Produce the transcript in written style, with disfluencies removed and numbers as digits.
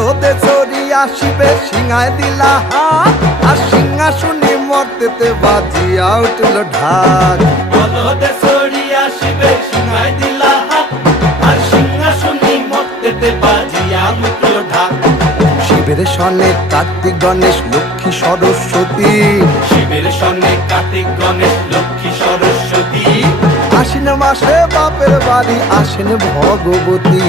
বলদে চড়ি আসিবে সিংহায় দিলা হাত আর সিংহাসনে মর্তেতে বাজিয়া উঠল ঢাক বলদে চড়ি আসিবে সিংহায় দিলা হাত আর সিংহাসনে মর্তেতে বাজিয়া উঠল ঢাক শিবের সনে কার্তিক গণেশ লক্ষ্মী সরস্বতী শিবের সনে কার্তিক গণেশ লক্ষ্মী সরস্বতী আশ্বিন মাসে বাপের বাড়ি আসেন ভগবতী